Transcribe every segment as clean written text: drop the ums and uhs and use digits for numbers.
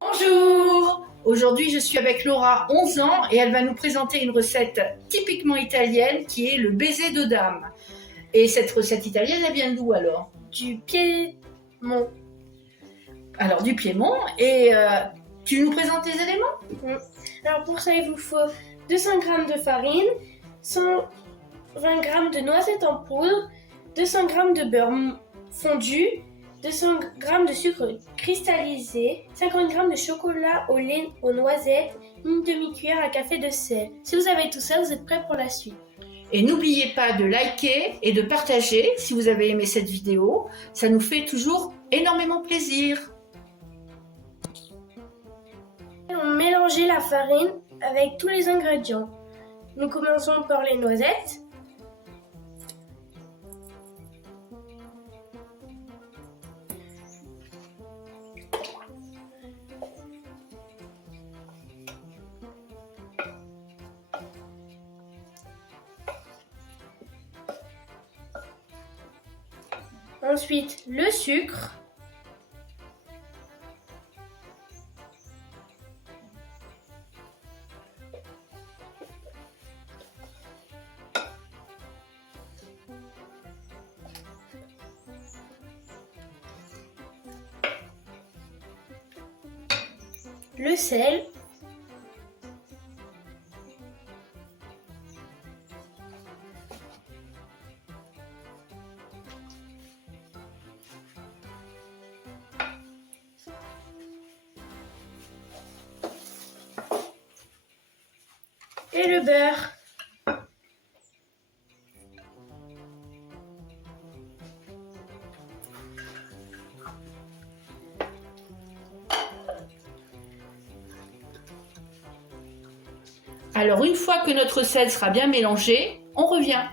Bonjour! Aujourd'hui, je suis avec Laura, 11 ans, et elle va nous présenter une recette typiquement italienne qui est le baiser de dame. Et cette recette italienne, elle vient d'où alors? Du Piémont. Alors du Piémont, et tu nous présentes les éléments? Alors pour ça, il vous faut 200 g de farine, 120 g de noisettes en poudre, 200 g de beurre fondu, 200 g de sucre cristallisé, 50 g de chocolat au lait aux noisettes, une demi-cuillère à café de sel. Si vous avez tout ça, vous êtes prêts pour la suite. Et n'oubliez pas de liker et de partager si vous avez aimé cette vidéo. Ça nous fait toujours énormément plaisir. On mélanger la farine avec tous les ingrédients. Nous commençons par les noisettes. Ensuite, le sucre. Le sel. Et le beurre. Alors une fois que notre sel sera bien mélangé, on revient.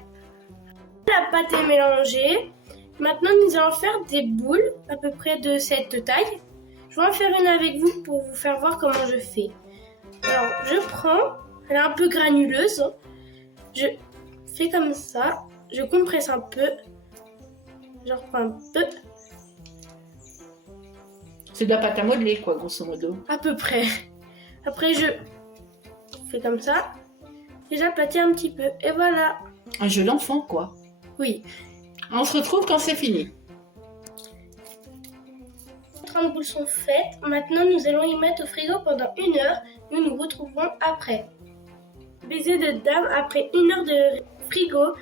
La pâte est mélangée. Maintenant, nous allons faire des boules à peu près de cette taille. Je vais en faire une avec vous pour vous faire voir comment je fais. Alors, je prends, elle est un peu granuleuse. Je fais comme ça. Je compresse un peu. Je reprends un peu. C'est de la pâte à modeler, quoi, grosso modo. À peu près. Après, je fais comme ça. Et j'aplatis un petit peu. Et voilà. Un jeu d'enfant, quoi. Oui. On se retrouve quand c'est fini. 30 boules sont faites. Maintenant, nous allons y mettre au frigo pendant 1 heure. Nous nous retrouverons après. Baiser de dame après 1 heure de frigo.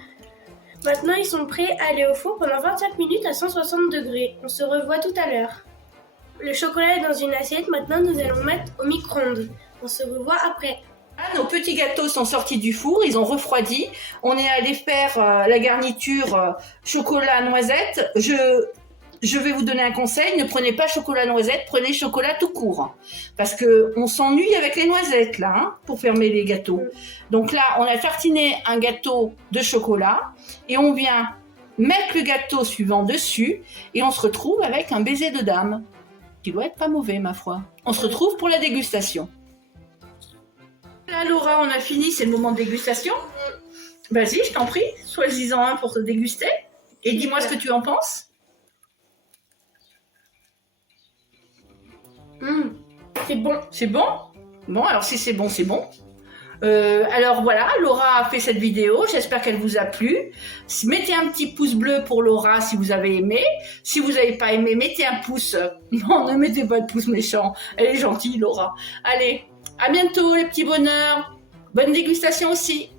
Maintenant, ils sont prêts à aller au four pendant 25 minutes à 160 degrés. On se revoit tout à l'heure. Le chocolat est dans une assiette. Maintenant, nous allons mettre au micro-ondes. On se revoit après. Ah, nos petits gâteaux sont sortis du four, ils ont refroidi. On est allé faire la garniture chocolat noisette. Je vais vous donner un conseil, ne prenez pas chocolat noisette, prenez chocolat tout court. Parce qu'on s'ennuie avec les noisettes là, hein, pour fermer les gâteaux. Donc là, on a tartiné un gâteau de chocolat et on vient mettre le gâteau suivant dessus et on se retrouve avec un baiser de dame, qui doit être pas mauvais ma foi. On se retrouve pour la dégustation. Là Laura, on a fini, c'est le moment de dégustation. Vas-y, je t'en prie, choisis-en un pour te déguster et dis-moi ce que tu en penses. C'est bon. C'est bon? Bon, alors si c'est bon, c'est bon. Alors voilà, Laura a fait cette vidéo, j'espère qu'elle vous a plu. Mettez un petit pouce bleu pour Laura si vous avez aimé. Si vous n'avez pas aimé, mettez un pouce. Non, ne mettez pas de pouce méchant. Elle est gentille, Laura. Allez, à bientôt les petits bonheurs. Bonne dégustation aussi.